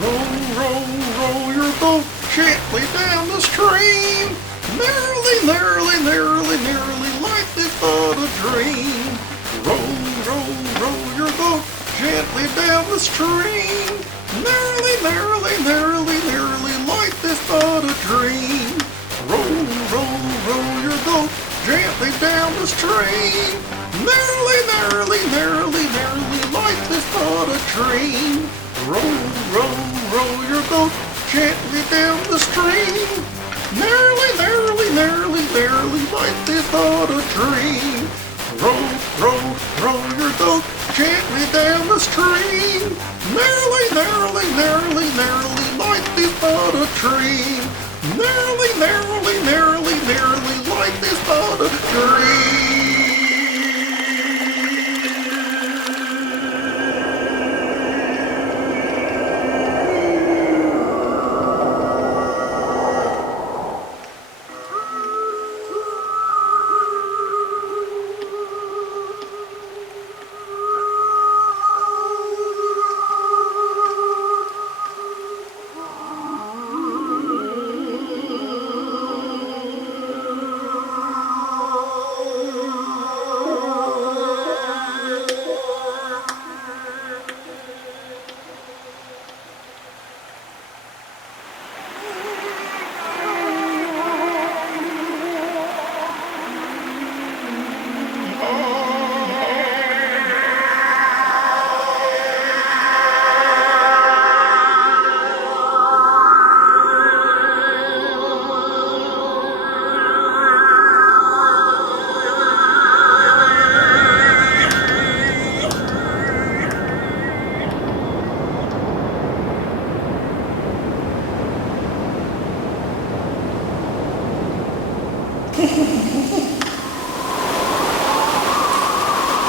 Row, row, row your boat gently down the stream. Merrily, merrily, merrily, merrily, like this but a dream. Row, row, row your boat gently down the stream. Merrily, merrily, merrily, merrily, like this but a dream. Row, row, row your boat gently down the stream. Merrily, merrily, merrily, merrily, like this but a dream. Row, row, row your boat gently down the stream. Merrily, merrily, merrily, merrily, like this but a dream. Row, row, row your boat gently down the stream. Merrily, merrily, merrily, merrily, like this but a dream. Merrily, merrily, merrily, merrily, like this but a dream.